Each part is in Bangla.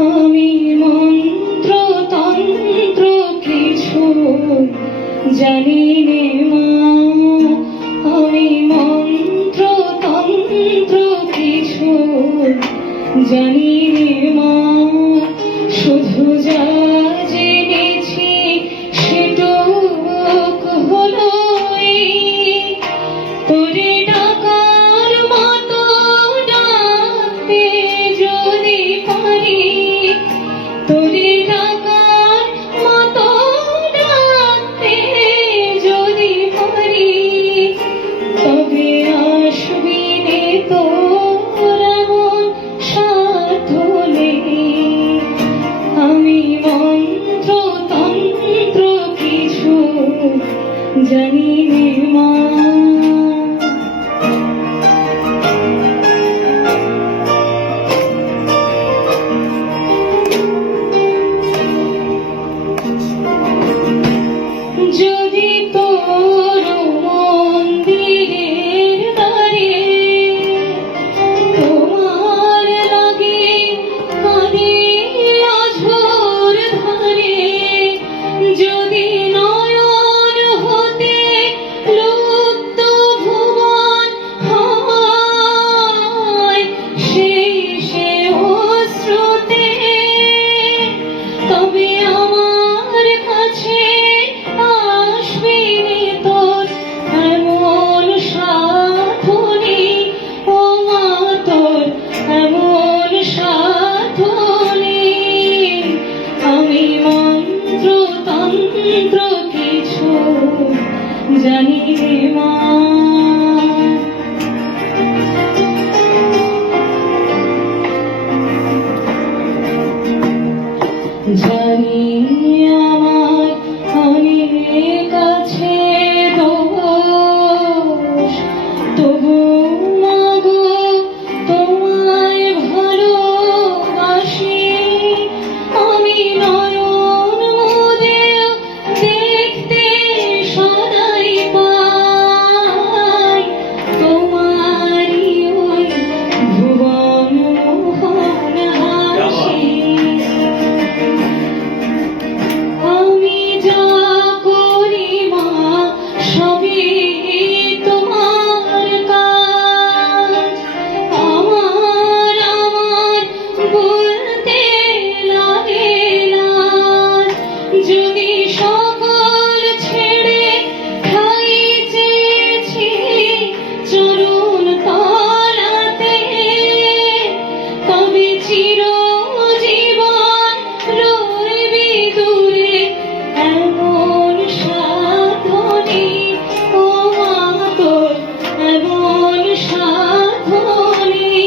আমি মন্ত্র তন্ত্র কিছু জানি নে মা, আমি মন্ত্র তন্ত্র কিছু জানি নে মা, শুধু যা জেনেছি সেটুকু হলো তোরে ডাকার মতো ডাকতে যদি পারি, তোরে ডাকার মতো ডাকতে যদি পারি, তবে আসবি নে তোর এমন সাধনে। আমি মন্ত্র তন্ত্র কিছু জানি নে মা। যদি তোর মন্দিরের দ্বারে তোমার লাগে কাঁদে অঝোর ধারে, যদি নয়ন হতে লুপ্ত ভুবন হয় সেই সে অশ্রুতে, তবে আমার কাছে আসবি নে তোর এমন সাধনে। ও মা তোর এমন সাধনে। আমি মন্ত্র তন্ত্র কিছু জানি নে মা। জানি আমার অনেক আছে দোষ, তবু মাগো তোমায় ভালোবাসি। আমি নয়ন মুদেও দেখতে সদাই পাই তোমারই ওই ভুবন মোহন হাসি। আমি যা করি মা সবই তোমার কাজ, আমার আমার বলতে লাগে লাজ। যদি সকল ছেড়ে ঠাই চেয়েছি চরণ তলাতে, তবে চিরজীবন রইবি দূরে এমন সাধনে। ও মা তোর এমন সাধনে।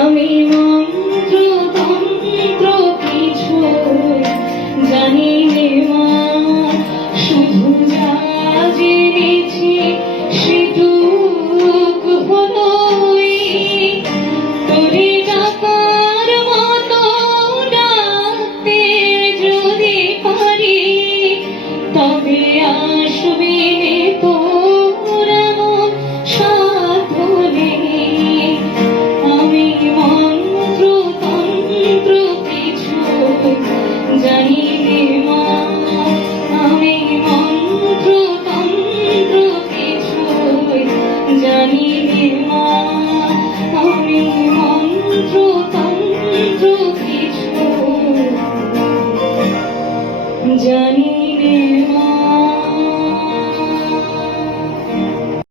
আমি মন্ত্র তন্ত্র কিছু জানি নে মা, শুধু যা জেনেছি সেটুকু হলো তোরে ডাকার মতো ডাকতে যদি পারি, তবে আসবি নে তোর এমন সাধনে। আমি মন্ত্র তন্ত্র কিছু জানি নে মা, আমি মন্ত্র তন্ত্র কিছু জানি নে মা, আমি মন্ত্র তন্ত্র কিছু জানি নে মা।